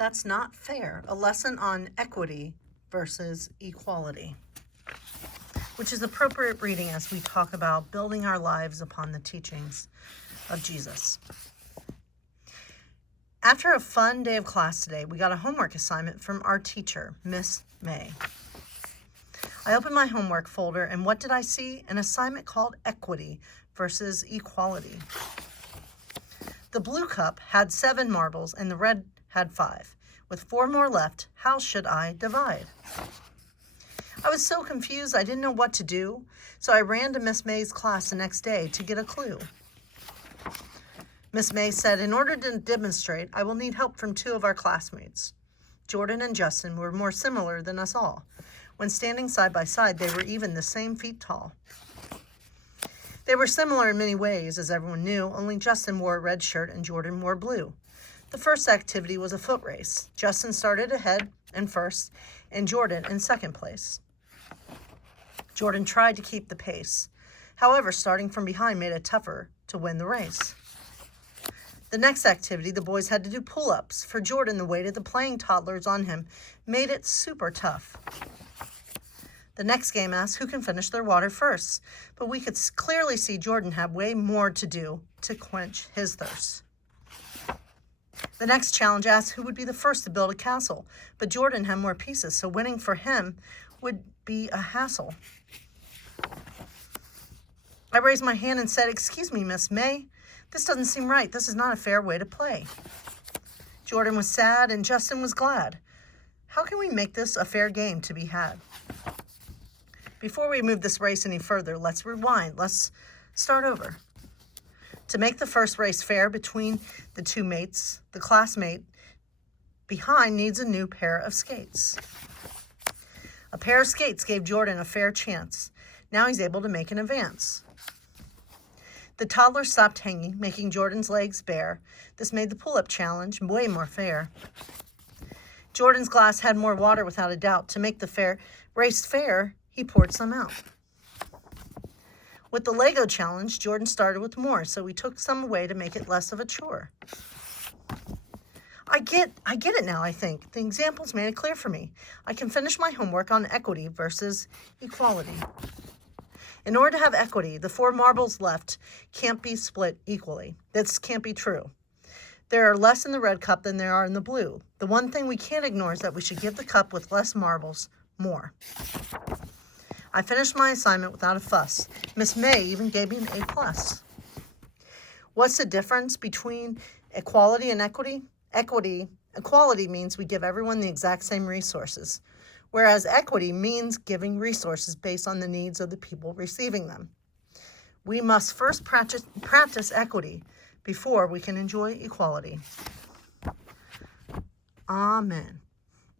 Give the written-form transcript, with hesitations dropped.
That's not fair. A lesson on equity versus equality, which is appropriate reading as we talk about building our lives upon the teachings of Jesus. After a fun day of class today, we got a homework assignment from our teacher, Miss May. I opened my homework folder, and what did I see? An assignment called Equity versus Equality. The blue cup had 7 marbles, and the red had 5. With 4 more left, how should I divide? I was so confused I didn't know what to do, so I ran to Miss May's class the next day to get a clue. Miss May said, in order to demonstrate, I will need help from 2 of our classmates. Jordan and Justin were more similar than us all. When standing side by side, they were even the same feet tall. They were similar in many ways, as everyone knew, only Justin wore a red shirt and Jordan wore blue. The first activity was a foot race. Justin started ahead and first, and Jordan in second place. Jordan tried to keep the pace. However, starting from behind made it tougher to win the race. The next activity, the boys had to do pull-ups. For Jordan, the weight of the playing toddlers on him made it super tough. The next game asked who can finish their water first, but we could clearly see Jordan had way more to do to quench his thirst. The next challenge asked who would be the first to build a castle, but Jordan had more pieces, so winning for him would be a hassle. I raised my hand and said, "Excuse me, Miss May, this doesn't seem right. This is not a fair way to play." Jordan was sad and Justin was glad. How can we make this a fair game to be had? Before we move this race any further, let's rewind. Let's start over. To make the first race fair between the 2 mates, the classmate behind needs a new pair of skates. A pair of skates gave Jordan a fair chance. Now he's able to make an advance. The toddler stopped hanging, making Jordan's legs bare. This made the pull-up challenge way more fair. Jordan's glass had more water without a doubt. To make the race fair, he poured some out. With the Lego challenge, Jordan started with more, so we took some away to make it less of a chore. I get it now, I think. The examples made it clear for me. I can finish my homework on equity versus equality. In order to have equity, the 4 marbles left can't be split equally. This can't be true. There are less in the red cup than there are in the blue. The one thing we can't ignore is that we should give the cup with less marbles more. I finished my assignment without a fuss. Miss May even gave me an A+. What's the difference between equality and equity? Equality means we give everyone the exact same resources, whereas equity means giving resources based on the needs of the people receiving them. We must first practice equity before we can enjoy equality. Amen.